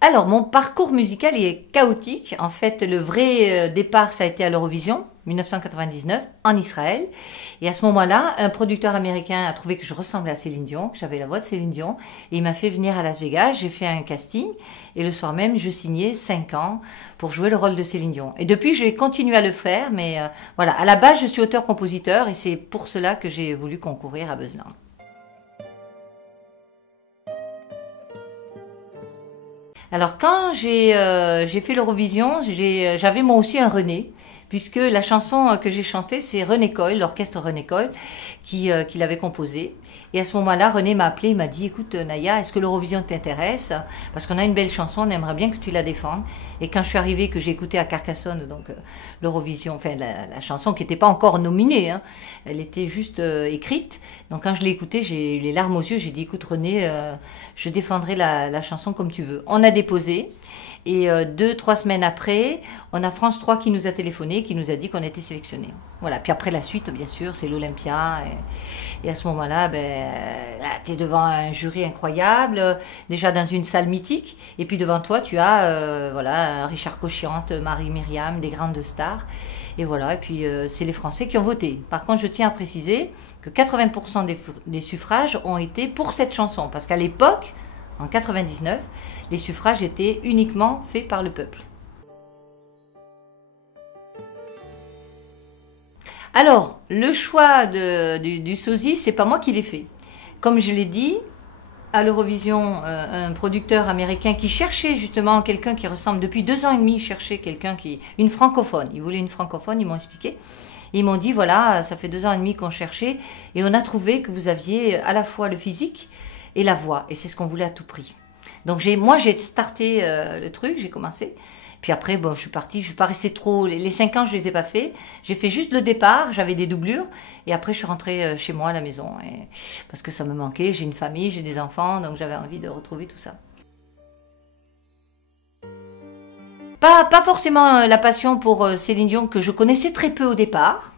Alors, mon parcours musical est chaotique. En fait, le vrai départ, ça a été à l'Eurovision, 1999, en Israël. Et à ce moment-là, un producteur américain a trouvé que je ressemblais à Céline Dion, que j'avais la voix de Céline Dion, et il m'a fait venir à Las Vegas. J'ai fait un casting, et le soir même, je signais 5 ans pour jouer le rôle de Céline Dion. Et depuis, j'ai continué à le faire, mais voilà. À la base, je suis auteur-compositeur, et c'est pour cela que j'ai voulu concourir à Buzzland. Alors quand j'ai fait l'Eurovision, j'avais moi aussi un René, puisque la chanson que j'ai chantée, c'est René Coyle, l'orchestre René Coyle, qui l'avait composée. Et à ce moment-là, René m'a appelé, il m'a dit, écoute Naya, est-ce que l'Eurovision t'intéresse? Parce qu'on a une belle chanson, on aimerait bien que tu la défendes. Et quand je suis arrivée, que j'ai écouté à Carcassonne, donc l'Eurovision, enfin la chanson qui n'était pas encore nominée, hein, elle était juste écrite. Donc quand je l'ai écoutée, j'ai eu les larmes aux yeux, j'ai dit, écoute René, je défendrai la chanson comme tu veux. On a déposé. Et 2-3 semaines après, on a France 3 qui nous a téléphoné, qui nous a dit qu'on était sélectionnés. Voilà. Puis après la suite, bien sûr, c'est l'Olympia. Et à ce moment-là, là, t'es devant un jury incroyable, déjà dans une salle mythique. Et puis devant toi, tu as voilà, Richard Cochiante, Marie-Myriam, des grandes stars. Et voilà. Et puis c'est les Français qui ont voté. Par contre, je tiens à préciser que 80% des suffrages ont été pour cette chanson, parce qu'à l'époque, en 99, les suffrages étaient uniquement faits par le peuple. Alors, le choix du sosie, c'est pas moi qui l'ai fait. Comme je l'ai dit, à l'Eurovision, un producteur américain qui cherchait justement quelqu'un qui ressemble, depuis 2 ans et demi, il cherchait une francophone. Ils voulaient une francophone, ils m'ont expliqué. Ils m'ont dit, voilà, ça fait 2 ans et demi qu'on cherchait, et on a trouvé que vous aviez à la fois le physique et la voix, et c'est ce qu'on voulait à tout prix. Donc moi j'ai starté le truc, j'ai commencé. Puis après, bon, je suis partie, je suis pas restée trop. Les 5 ans, je les ai pas fait. J'ai fait juste le départ, j'avais des doublures, et après je suis rentrée chez moi à la maison, parce que ça me manquait. J'ai une famille, j'ai des enfants, donc j'avais envie de retrouver tout ça. Pas forcément la passion pour Céline Dion que je connaissais très peu au départ.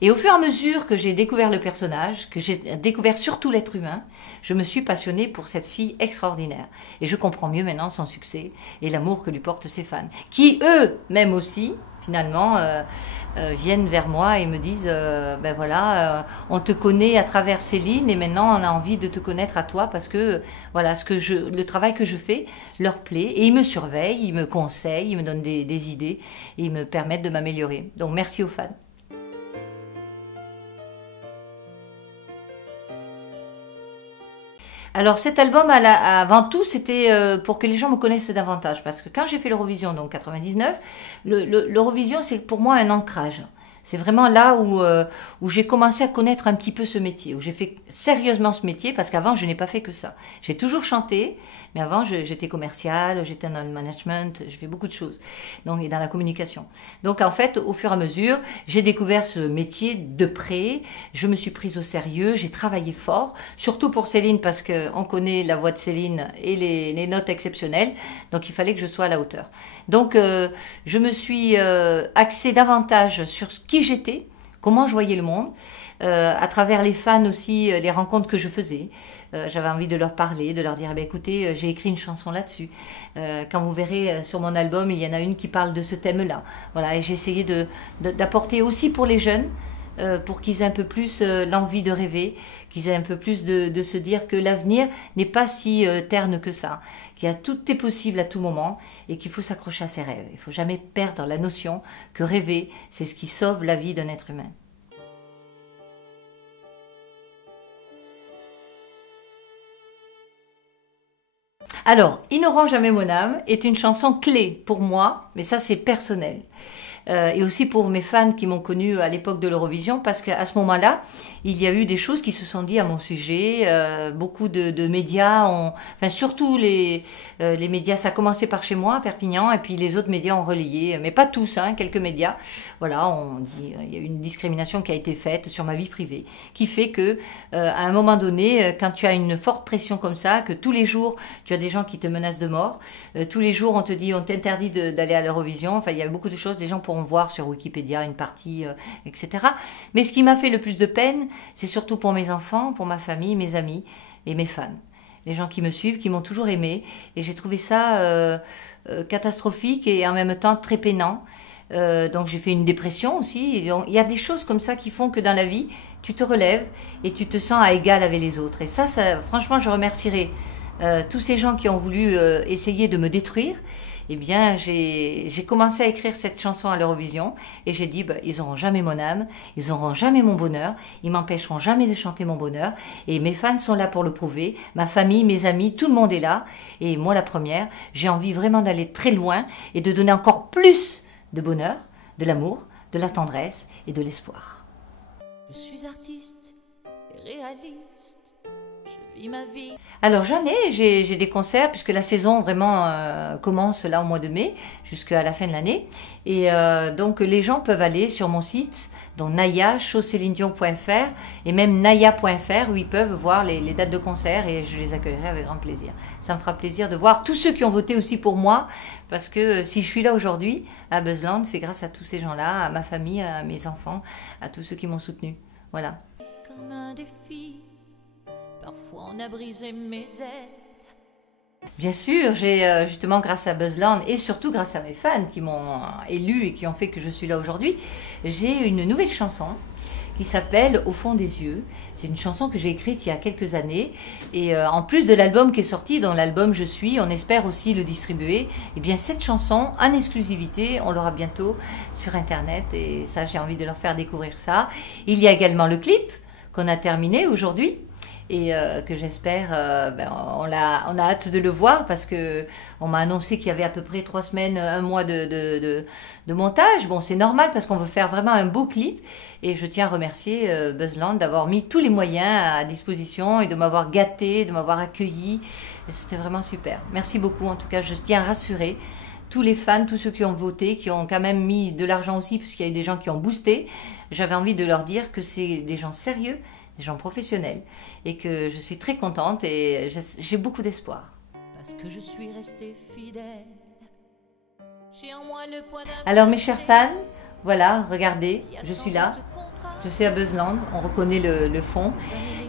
Et au fur et à mesure que j'ai découvert le personnage, que j'ai découvert surtout l'être humain, je me suis passionnée pour cette fille extraordinaire. Et je comprends mieux maintenant son succès et l'amour que lui portent ses fans, qui eux-mêmes aussi, finalement, viennent vers moi et me disent, ben voilà, on te connaît à travers Céline et maintenant on a envie de te connaître à toi parce que voilà, le travail que je fais leur plaît et ils me surveillent, ils me conseillent, ils me donnent des idées et ils me permettent de m'améliorer. Donc merci aux fans. Alors cet album, avant tout, c'était pour que les gens me connaissent davantage. Parce que quand j'ai fait l'Eurovision, donc 99, l'Eurovision, c'est pour moi un ancrage. C'est vraiment là où j'ai commencé à connaître un petit peu ce métier, où j'ai fait sérieusement ce métier, parce qu'avant, je n'ai pas fait que ça. J'ai toujours chanté, mais avant, j'étais commerciale, j'étais dans le management, j'ai fait beaucoup de choses, donc, et dans la communication. Donc, en fait, au fur et à mesure, j'ai découvert ce métier de près, je me suis prise au sérieux, j'ai travaillé fort, surtout pour Céline, parce qu'on connaît la voix de Céline et les notes exceptionnelles, donc il fallait que je sois à la hauteur. Donc, je me suis axée davantage sur qui j'étais, comment je voyais le monde, à travers les fans aussi, les rencontres que je faisais. J'avais envie de leur parler, de leur dire, écoutez, j'ai écrit une chanson là-dessus. Quand vous verrez sur mon album, il y en a une qui parle de ce thème-là. Voilà, et j'ai essayé d'apporter aussi pour les jeunes, pour qu'ils aient un peu plus l'envie de rêver, qu'ils aient un peu plus de se dire que l'avenir n'est pas si terne que ça, tout est possible à tout moment et qu'il faut s'accrocher à ses rêves. Il ne faut jamais perdre la notion que rêver, c'est ce qui sauve la vie d'un être humain. Alors, Ils n'auront jamais mon âme est une chanson clé pour moi, mais ça c'est personnel. Et aussi pour mes fans qui m'ont connue à l'époque de l'Eurovision, parce qu'à ce moment-là, il y a eu des choses qui se sont dites à mon sujet. Beaucoup de médias enfin surtout les médias, ça a commencé par chez moi, à Perpignan, et puis les autres médias ont relayé, mais pas tous, hein, quelques médias. Voilà, on dit, il y a eu une discrimination qui a été faite sur ma vie privée, qui fait que à un moment donné, quand tu as une forte pression comme ça, que tous les jours tu as des gens qui te menacent de mort, tous les jours on te dit, on t'interdit d'aller à l'Eurovision. Enfin, il y a beaucoup de choses, des gens pourront voir sur Wikipédia une partie, etc. Mais ce qui m'a fait le plus de peine, c'est surtout pour mes enfants, pour ma famille, mes amis et mes fans. les gens qui me suivent, qui m'ont toujours aimé. Et j'ai trouvé ça catastrophique et en même temps très peinant. Donc j'ai fait une dépression aussi. Et donc, il y a des choses comme ça qui font que dans la vie, tu te relèves et tu te sens à égal avec les autres. Et ça franchement, je remercierai tous ces gens qui ont voulu essayer de me détruire. Eh bien, j'ai commencé à écrire cette chanson à l'Eurovision et j'ai dit, ils auront jamais mon âme, ils auront jamais mon bonheur, ils m'empêcheront jamais de chanter mon bonheur. Et mes fans sont là pour le prouver, ma famille, mes amis, tout le monde est là. Et moi, la première, j'ai envie vraiment d'aller très loin et de donner encore plus de bonheur, de l'amour, de la tendresse et de l'espoir. Je suis artiste et réaliste, je vis ma vie. Alors j'en ai, j'ai des concerts puisque la saison vraiment commence là au mois de mai jusqu'à la fin de l'année. Et donc les gens peuvent aller sur mon site, donc naya-célinedion.fr et même naya.fr où ils peuvent voir les dates de concert et je les accueillerai avec grand plaisir. Ça me fera plaisir de voir tous ceux qui ont voté aussi pour moi parce que si je suis là aujourd'hui à Buzzland, c'est grâce à tous ces gens-là, à ma famille, à mes enfants, à tous ceux qui m'ont soutenu. Voilà. Comme un défi, parfois on a brisé mes ailes. Bien sûr, j'ai justement grâce à Buzzland et surtout grâce à mes fans qui m'ont élu et qui ont fait que je suis là aujourd'hui, j'ai une nouvelle chanson qui s'appelle Au fond des yeux. C'est une chanson que j'ai écrite il y a quelques années et en plus de l'album qui est sorti, dans l'album Je suis, on espère aussi le distribuer. Et bien cette chanson en exclusivité, on l'aura bientôt sur internet et ça j'ai envie de leur faire découvrir ça. Il y a également le clip qu'on a terminé aujourd'hui. Et que j'espère, on a hâte de le voir parce que on m'a annoncé qu'il y avait à peu près 3 semaines, 1 mois de montage. Bon, c'est normal parce qu'on veut faire vraiment un beau clip et je tiens à remercier Buzzland d'avoir mis tous les moyens à disposition et de m'avoir gâté, de m'avoir accueilli. C'était vraiment super. Merci beaucoup. En tout cas, je tiens à rassurer tous les fans, tous ceux qui ont voté, qui ont quand même mis de l'argent aussi puisqu'il y a eu des gens qui ont boosté. J'avais envie de leur dire que c'est des gens sérieux, des gens professionnels et que je suis très contente et j'ai beaucoup d'espoir. Parce que je suis restée fidèle. J'ai en moi le poids d'un... Alors mes chers fans, voilà, regardez, je suis là, je suis à Buzzland, on reconnaît le fond.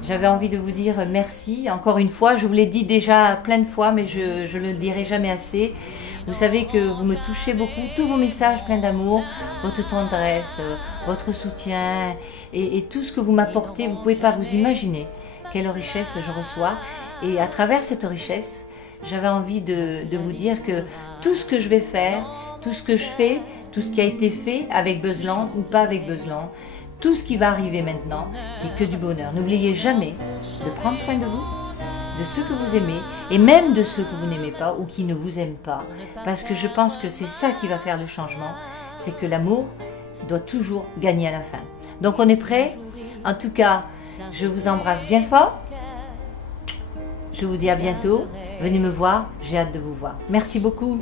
J'avais envie de vous dire merci, encore une fois, je vous l'ai dit déjà plein de fois, mais je ne le dirai jamais assez. Vous savez que vous me touchez beaucoup, tous vos messages pleins d'amour, votre tendresse, votre soutien et tout ce que vous m'apportez, vous ne pouvez pas vous imaginer quelle richesse je reçois. Et à travers cette richesse, j'avais envie de vous dire que tout ce que je vais faire, tout ce que je fais, tout ce qui a été fait avec Buzzland ou pas avec Buzzland, tout ce qui va arriver maintenant, c'est que du bonheur. N'oubliez jamais de prendre soin de vous, de ceux que vous aimez et même de ceux que vous n'aimez pas ou qui ne vous aiment pas. Parce que je pense que c'est ça qui va faire le changement, c'est que l'amour doit toujours gagner à la fin. Donc on est prêt? En tout cas, je vous embrasse bien fort. Je vous dis à bientôt. Venez me voir, j'ai hâte de vous voir. Merci beaucoup.